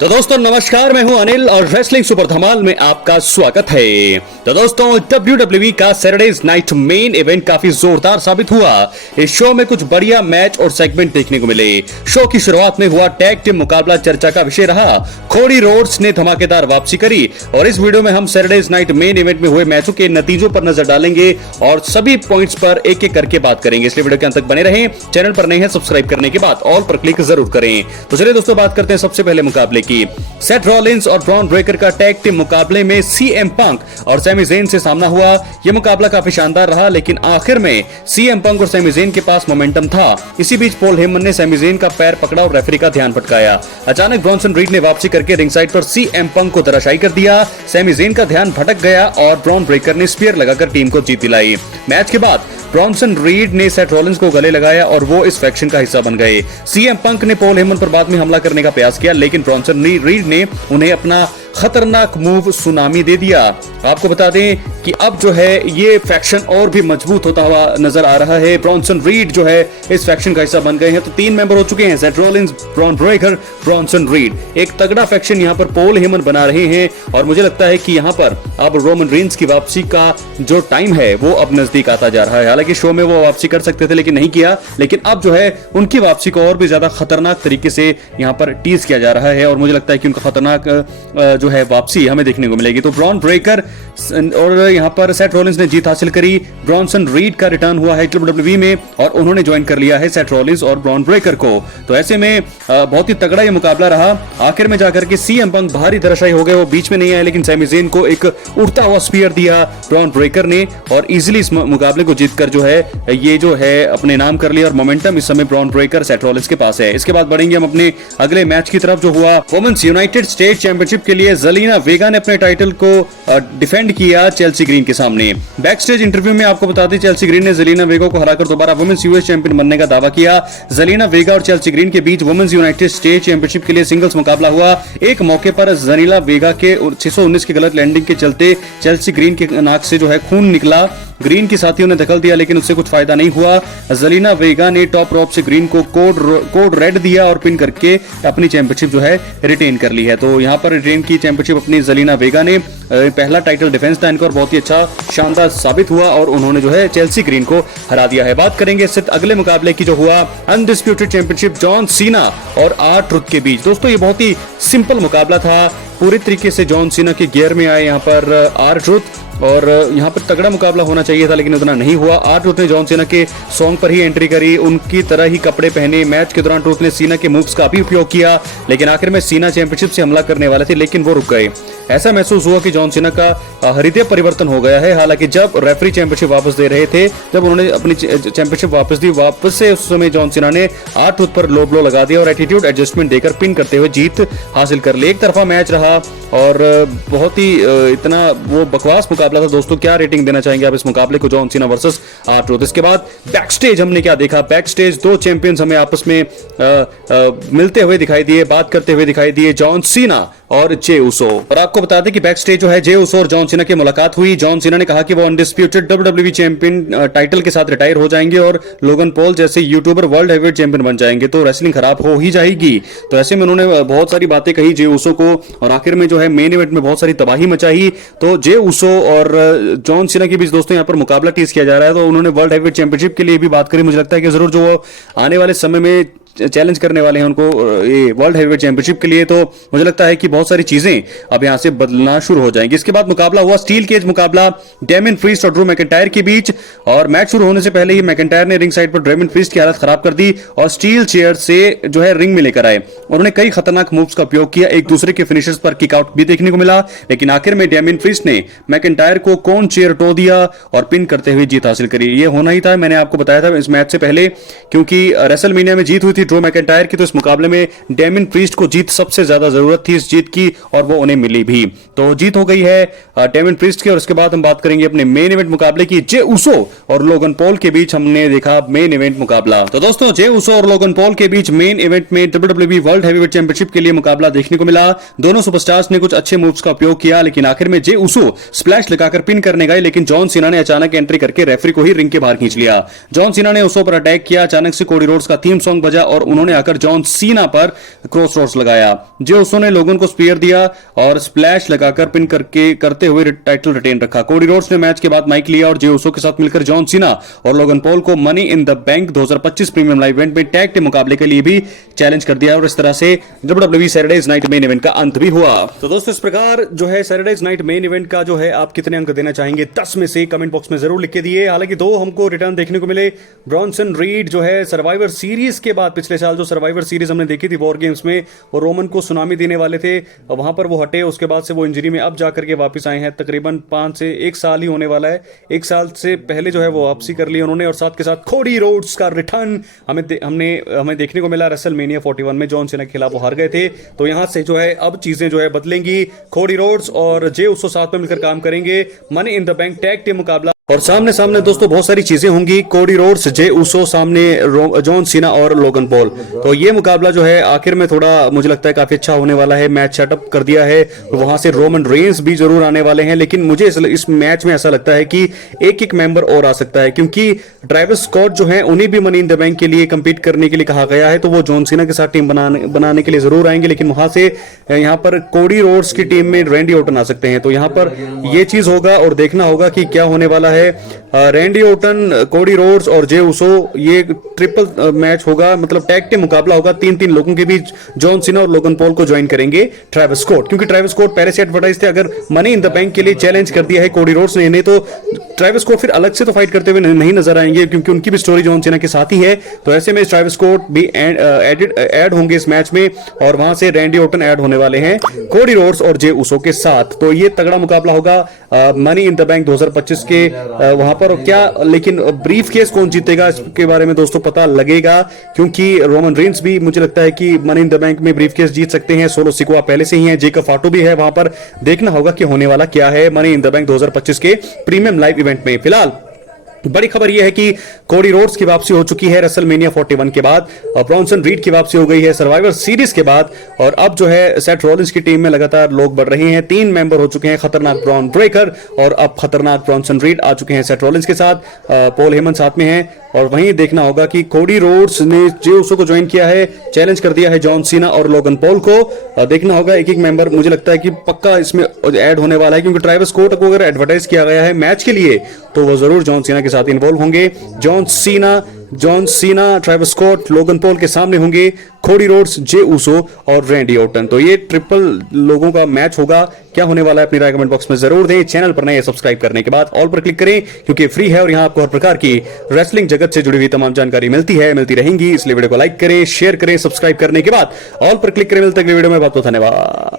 तो दोस्तों नमस्कार, मैं हूं अनिल और रेसलिंग सुपर धमाल में आपका स्वागत है। तो दोस्तों WWE का सैटरडेज नाइट मेन इवेंट काफी जोरदार साबित हुआ। इस शो में कुछ बढ़िया मैच और सेगमेंट देखने को मिले। शो की शुरुआत में हुआ टैग टीम मुकाबला चर्चा का विषय रहा। कोडी रोड्स ने धमाकेदार वापसी करी और इस वीडियो में हम सैटरडेज नाइट मेन इवेंट में हुए मैचों के नतीजों पर नजर डालेंगे और सभी पॉइंट्स पर एक एक करके बात करेंगे, इसलिए वीडियो के अंत तक बने रहें। चैनल पर नए हैं सब्सक्राइब करने के बाद ऑल पर क्लिक जरूर करें। तो चलिए दोस्तों बात करते हैं सबसे पहले मुकाबले की। सेथ रॉलिंस और ब्रॉन ब्रेकर का टैग टीम मुकाबले में सीएम पंक और सैमी ज़ेन से सामना हुआ। यह मुकाबला काफी शानदार रहा, लेकिन आखिर में सीएम पंक और सैमी ज़ेन के पास मोमेंटम था। इसी बीच पॉल हेमन ने सैमी ज़ेन का पैर पकड़ा और रेफरी का ध्यान भटकाया। अचानक ब्रॉन्सन रीड ने वापसी करके रिंग साइड पर सीएम पंक को धराशायी कर दिया। सैमी ज़ेन का ध्यान भटक गया और ब्रॉन ब्रेकर ने स्पीयर लगाकर टीम को जीत दिलाई। मैच के बाद ब्रॉन्सन रीड ने सेथ रॉलिंस को गले लगाया और वो इस फैक्शन का हिस्सा बन गए। सीएम पंक ने पॉल हेमन पर बाद में हमला करने का प्रयास किया, लेकिन ब्रॉन्सन रीड ने उन्हें अपना खतरनाक मूव सुनामी दे दिया। आपको बता दें कि अब जो है ये फैक्शन और भी मजबूत होता हुआ नजर आ रहा है। ब्रॉन्सन रीड जो है इस फैक्शन का हिस्सा बन गए हैं। तो 3 मेंबर हो चुके हैं, Seth Rollins, Bron Breakker, Bronson read. एक तगड़ा फैक्शन यहाँ पर पॉल हेमन बना रहे हैं और मुझे लगता है कि यहाँ पर अब रोमन रेंस की वापसी का जो टाइम है वो अब नजदीक आता जा रहा है। हालांकि शो में वो वापसी कर सकते थे लेकिन नहीं किया, लेकिन अब जो है उनकी वापसी को और भी ज्यादा खतरनाक तरीके से यहाँ पर टीज किया जा रहा है और मुझे लगता है कि उनका खतरनाक जो है वापसी हमें देखने को मिलेगी। तो ब्रॉन ब्रेकर और यहाँ पर सेथ रॉलिंस ने जीत हासिल करी। ब्रॉन्सन रीड का रिटर्न हुआ है WWE में और उन्होंने ज्वाइन कर लिया है सेथ रॉलिंस और ब्रॉन ब्रेकर को। तो ऐसे में बहुत ही तगड़ा ये मुकाबला रहा। आखिर में जाकर के सीएम पंक भारी धराशायी हो गए, वो बीच में नहीं आए, लेकिन सैमी ज़ेन को एक उड़ता हुआ स्पीयर दिया ब्रॉन ब्रेकर ने और इजीली इस मुकाबले को जीतकर जो है ये जो है अपने नाम कर लिया और मोमेंटम इस समय ब्रॉन ब्रेकर सेथ रॉलिंस के पास है। इसके बाद बढ़ेंगे हम अपने अगले मैच की तरफ जो हुआ वुमेन्स यूनाइटेड स्टेट चैंपियनशिप के लिए। ज़लीना वेगा ने अपने टाइटल को डिफेंड किया चेल्सी ग्रीन के सामने। बैक स्टेज इंटरव्यू में आपको बता दें चेल्सी ग्रीन ने ज़लीना वेगा को हराकर दोबारा वुमेन्स यूएस चैंपियन बनने का दावा किया। ज़लीना वेगा और चेल्सी ग्रीन के बीच वुमेन्स यूनाइटेड स्टेट चैंपियनशिप के लिए सिंगल्स मुकाबला हुआ। एक मौके पर ज़लीना वेगा के 619 के गलत लैंडिंग के चलते चेल्सी ग्रीन के नाक से जो है खून निकला। ग्रीन के साथियों ने दखल दिया लेकिन उससे कुछ फायदा नहीं हुआ। ज़लीना वेगा ने टॉप रोप से ग्रीन को कोड रेड दिया और पिन करके अपनी चैंपियनशिप जो है रिटेन कर ली है। तो यहाँ पर रिटेन की चैंपियनशिप अपनी ज़लीना वेगा ने, पहला टाइटल डिफेंस था इनका और बहुत ही अच्छा शानदार साबित हुआ और उन्होंने जो है चेल्सी ग्रीन को हरा दिया है। बात करेंगे इससे अगले मुकाबले की जो हुआ अनडिस्प्यूटेड चैंपियनशिप जॉन सीना और R-Truth के बीच। दोस्तों ये बहुत ही सिंपल मुकाबला था, पूरी तरीके से जॉन सीना के गियर में आए यहाँ पर R-Truth और यहाँ पर तगड़ा मुकाबला होना चाहिए था लेकिन उतना नहीं हुआ। R-Truth ने जॉन सीना के सॉन्ग पर ही एंट्री करी, उनकी तरह ही कपड़े पहने। मैच के दौरान ट्रूथ ने सीना के मूव्स का भी उपयोग किया लेकिन आखिर में सीना चैंपियनशिप से हमला करने वाले थे लेकिन वो रुक गए। ऐसा महसूस हुआ कि जॉन सीना का हृदय परिवर्तन हो गया है। हालांकि जब रेफरी चैंपियनशिप वापस दे रहे थे, जब उन्होंने अपनी चैंपियनशिप वापस दी, वापस से उस समय जॉन सीना ने R-Truth पर लो ब्लो लगा दिया और एटीट्यूड एडजस्टमेंट देकर पिन करते हुए जीत हासिल कर ली। एक तरफा मैच रहा और बहुत ही इतना वो बकवास मुकाबला था। दोस्तों क्या रेटिंग देना चाहेंगे आप इस मुकाबले को, जॉन सीना वर्सेस R-Truth? इसके बाद बैक स्टेज हमने क्या देखा? बैक स्टेज 2 चैंपियंस हमें आपस में मिलते हुए दिखाई दिए, बात करते हुए दिखाई दिए, जॉन सीना और जे उसो। और आपको बता दें कि बैक स्टेज जो है जे उसो और जॉन सीना की मुलाकात हुई। जॉन सीना ने कहा कि वो अनडिस्प्यूटेड WWE चैंपियन टाइटल के साथ रिटायर हो जाएंगे और लोगन पॉल जैसे यूट्यूबर वर्ल्ड हेवीवेट चैंपियन बन जाएंगे, तो रेसलिंग खराब हो ही जाएगी। तो ऐसे में उन्होंने बहुत सारी बातें कही जे उसो को और आखिर में जो है मेन इवेंट में बहुत सारी तबाही मचाई। तो जे उसो और जॉन सीना के बीच दोस्तों यहाँ पर मुकाबला टीज किया जा रहा है। तो उन्होंने वर्ल्ड हेवीवेट चैंपियनशिप के लिए भी बात करी। मुझे लगता है कि जरूर जो आने वाले समय में चैलेंज करने वाले हैं उनको ये वर्ल्ड हेवीवेट चैंपियनशिप के लिए, तो मुझे लगता है कि बहुत सारी चीजें अब यहां से बदलना शुरू हो जाएंगी। इसके बाद मुकाबला हुआ स्टील केज मुकाबला डेमिन प्रीस्ट और ड्रू मैकिंटायर के बीच और मैच शुरू होने से पहले ही मैकिंटायर ने रिंग साइड पर डेमिन प्रीस्ट की हालत खराब कर दी और स्टील चेयर से जो है रिंग में लेकर आए। उन्होंने कई खतरनाक मूव्स का उपयोग किया, एक दूसरे के फिनिशर्स पर किक आउट भी देखने को मिला, लेकिन आखिर में डेमिन प्रीस्ट ने मैकिंटायर को कौन चेयर टो दिया और पिन करते हुए जीत हासिल करी। ये होना ही था, मैंने आपको बताया था इस मैच से पहले, क्योंकि रेसलमेनिया में जीत हुई थी ड्रू मैकिंटायर की, तो इस मुकाबले में डेमिन प्रीस्ट को जीत सबसे ज्यादा जरूरत थी इस जीत की और वो उन्हें मिली भी। तो जीत हो गई है डेमिन प्रीस्ट की। और उसके बाद हम बात करेंगे अपने मेन इवेंट मुकाबले की, जे उसो और लोगन पॉल के बीच हमने देखा मेन इवेंट मुकाबला। तो दोस्तों जे उसो और लोगन पॉल के बीच मेन इवेंट में WWE वर्ल्ड हेवीवेट चैंपियनशिप के लिए मुकाबला देखने को मिला। दोनों सुपरस्टार्स ने कुछ अच्छे मूव्स का उपयोग किया लेकिन आखिर में जे उसो स्प्लैश लगाकर पिन करने गए, लेकिन जॉन सीना ने अचानक एंट्री करके रेफरी को ही रिंग के बाहर खींच लिया। जॉन सीना ने उसो पर अटैक किया, अचानक से कोडी रोड्स का थीम सॉन्ग बजा और उन्होंने आकर जॉन सीना पर क्रॉस रोड्स लगाया। जे उसो ने लोगन को स्पीयर दिया और स्प्लैश लगाकर पिन करते हुए टाइटल रिटेन रखा। कोडी रोड्स ने मैच के बाद माइक लिया और जे उसो के साथ मिलकर जॉन सीना और लोगन पॉल को money in the bank 2025 premium live event में टैग टीम मुकाबले के लिए भी चैलेंज कर दिया और इस तरह से WWE Saturdays night main event का अंत भी हुआ। तो दोस्तों, इस प्रकार जो है सैटरडेज नाइट मेन इवेंट का जो है आप कितने अंक देना चाहेंगे 10 में से कमेंट बॉक्स में जरूर लिख के दिए। हालांकि 2 हमको रिटर्न देखने को मिले। ब्रॉन्सन रीड जो है सर्वाइवर सीरीज के बाद, पिछले साल जो सर्वाइवर सीरीज हमने देखी थी वॉर गेम्स में, और रोमन को सुनामी देने वाले थे, वहां पर वो हटे, उसके बाद से वो इंजरी में अब जाकर के वापस आए हैं। तकरीबन 5 से 1 साल ही होने वाला है। 1 साल से पहले जो है वो वापसी कर ली उन्होंने, और साथ के साथ कोडी रोड्स का रिटर्न हमें देखने को मिला। रेसलमेनिया 41 में जॉन सीना के खिलाफ वो हार गए थे। तो यहां से जो है अब चीजें जो है बदलेंगी। कोडी रोड्स और जे उसो साथ में मिलकर काम करेंगे money in the bank tag team मुकाबला, और सामने सामने दोस्तों बहुत सारी चीजें होंगी। कोडी रोड्स, जे उसो सामने जॉन सीना और लोगन पॉल। तो ये मुकाबला जो है आखिर में थोड़ा मुझे लगता है काफी अच्छा होने वाला है। मैच सेटअप कर दिया है, वहां से रोमन रेंस भी जरूर आने वाले हैं, लेकिन मुझे इस मैच में ऐसा लगता है कि एक मेंबर और आ सकता है, क्योंकि ट्रेविस स्कॉट जो है उन्हें भी मनी इन द बैंक के लिए कंपीट करने के लिए कहा गया है। तो वो जॉन सीना के साथ टीम बनाने के लिए जरूर आएंगे, लेकिन वहां से यहाँ पर कोडी रोड्स की टीम में रैंडी ऑर्टन आ सकते हैं। तो यहाँ पर ये चीज होगा और देखना होगा कि क्या होने वाला है। रैंडी ऑर्टन, कोडी रोड्स और जे उसो, ये ट्रिपल मैच होगा, मतलब टैग टीम मुकाबला होगा 3-3 लोगों के बीच। जॉन सीना और लोगन पॉल को ज्वाइन करेंगे ट्रेविस स्कॉट, क्योंकि ट्रेविस स्कॉट पहले से एडवर्टाइज थे। अगर मनी इन द बैंक के लिए चैलेंज कर दिया है कोडी रोड्स ने इन्हें, तो ट्रेविस स्कॉट फिर अलग से तो फाइट करते हुए नहीं नजर आएंगे, क्योंकि उनकी भी स्टोरी जॉन सीना के साथ ही है। तो ऐसे में ट्रेविस स्कॉट भी ऐड होंगे इस मैच में, और वहां से रैंडी ऑर्टन ऐड होने वाले हैं कोडी रोड्स और जे उसो के साथ। तो ये तगड़ा मुकाबला होगा मनी इन द बैंक 2025 के वहां पर। क्या लेकिन ब्रीफ केस कौन जीतेगा इसके बारे में दोस्तों पता लगेगा, क्योंकि रोमन रेंस भी मुझे लगता है कि मनी इन द बैंक में ब्रीफ केस जीत सकते हैं। सोलो सिकोआ पहले से ही है, जेकब फाटो भी है वहां पर। देखना होगा कि होने वाला क्या है मनी इन द बैंक 2025 के प्रीमियम लाइव इवेंट में। फिलहाल बड़ी खबर यह है कि कोडी रोड्स की वापसी हो चुकी है रेसलमेनिया 41 के बाद, और ब्रॉन्सन रीड की वापसी हो गई है सर्वाइवर सीरीज के बाद, और अब जो है सेथ रॉलिंस की टीम में लगातार लोग बढ़ रहे हैं। 3 मेंबर हो चुके हैं, खतरनाक ब्रॉन ब्रेकर और अब खतरनाक ब्रॉन्सन रीड आ चुके हैं सेथ रॉलिंस के साथ। पॉल हेमन साथ में है, और वहीं देखना होगा कि कोडी रोड्स ने जे उसो को ज्वाइन किया है, चैलेंज कर दिया है जॉन सीना और लोगन पॉल को। देखना होगा एक मेंबर मुझे लगता है कि पक्का इसमें ऐड होने वाला है, क्योंकि ट्रेविस स्कॉट को अगर एडवर्टाइज किया गया है मैच के लिए तो वो जरूर जॉन सीना के साथ इन्वॉल्व होंगे। John Cena, Travis Scott, Logan Paul के सामने होंगे कोडी रोड्स, जे उसो और रैंडी ऑर्टन। तो ये ट्रिपल लोगों का मैच होगा। क्या होने वाला है अपनी राय कमेंट बॉक्स में जरूर दें। चैनल पर नए सब्सक्राइब करने के बाद ऑल पर क्लिक करें, क्योंकि फ्री है और यहां आपको हर प्रकार की रेसलिंग जगत से जुड़ी हुई तमाम जानकारी मिलती रहेंगी। इसलिए वीडियो को लाइक करें, शेयर करें, सब्सक्राइब करने के बाद ऑल पर क्लिक करें। मिलते अगले वीडियो में, बहुत बहुत धन्यवाद।